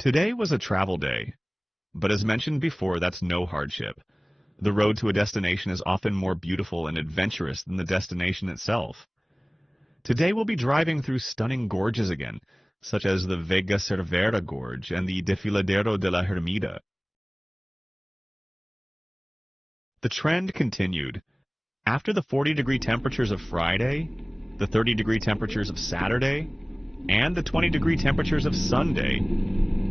Today was a travel day, but as mentioned before, that's no hardship. The road to a destination is often more beautiful and adventurous than the destination itself. Today we'll be driving through stunning gorges again, such as the Vegacervera gorge and the Desfiladero de la Hermida. The trend continued. After the 40-degree temperatures of Friday, the 30-degree temperatures of Saturday, and the 20-degree temperatures of Sunday,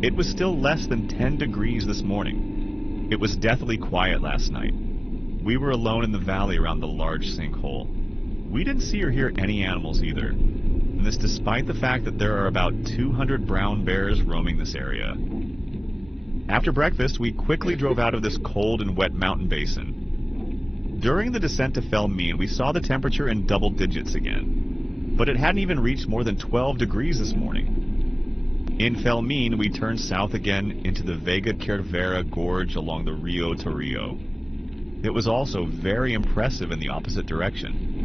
it was still less than 10 degrees this morning. It was deathly quiet last night. We were alone in the valley around the large sinkhole. We didn't see or hear any animals either, and this despite the fact that there are about 200 brown bears roaming this area. After breakfast, we quickly drove out of this cold and wet mountain basin. During the descent to Felmeen, we saw the temperature in double digits again, but it hadn't even reached more than 12 degrees this morning. In Felmeen, we turned south again into the Vegacervera gorge along the Rio Torrio. It was also very impressive in the opposite direction.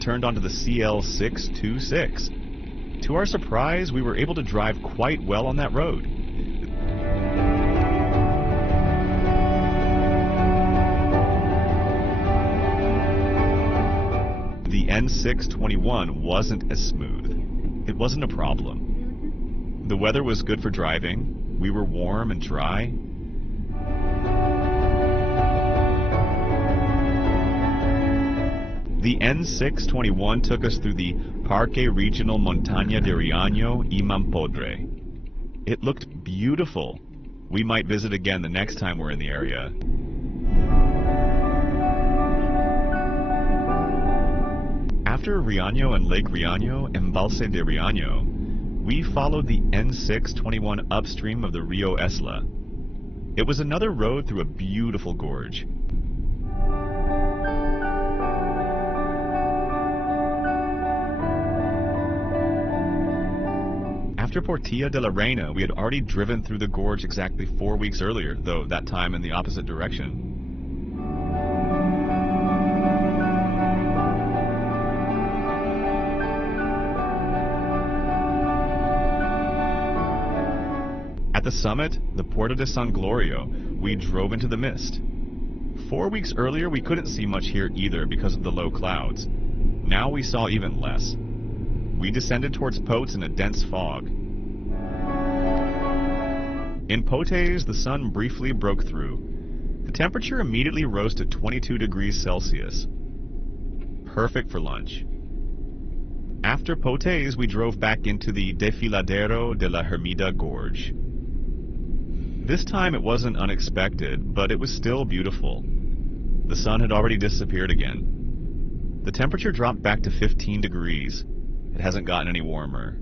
Turned onto the CL626. To our surprise, we were able to drive quite well on that road. The N621 wasn't as smooth. It wasn't a problem. The weather was good for driving. We were warm and dry. The N621 took us through the Parque Regional Montaña de Oriñón y Mampodre. It looked beautiful. We might visit again the next time we're in the area. After Riaño and Lake Riaño, Embalse de Riaño, we followed the N621 upstream of the Rio Esla. It was another road through a beautiful gorge. After Portilla de la Reina, we had already driven through the gorge exactly 4 weeks earlier, though that time in the opposite direction. At the summit, the Puerta de San Glorio, we drove into the mist. 4 weeks earlier, we couldn't see much here either because of the low clouds. Now we saw even less. We descended towards Potes in a dense fog. In Potes, the sun briefly broke through. The temperature immediately rose to 22 degrees Celsius. Perfect for lunch. After Potes, we drove back into the Desfiladero de la Hermida gorge. This time it wasn't unexpected, but it was still beautiful. The sun had already disappeared again. The temperature dropped back to 15 degrees. It hasn't gotten any warmer.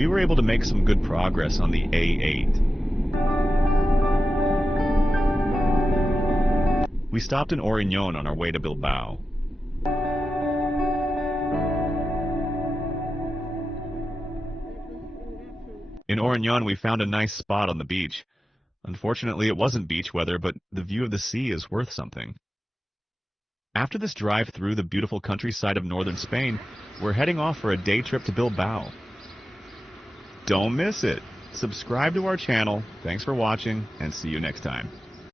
we were able to make some good progress on the A8. We stopped in Oriñón on our way to Bilbao. In Oriñón, we found a nice spot on the beach. Unfortunately, it wasn't beach weather, but the view of the sea is worth something. After this drive through the beautiful countryside of northern Spain, we're heading off for a day trip to Bilbao. Don't miss it! Subscribe to our channel. Thanks for watching, and see you next time.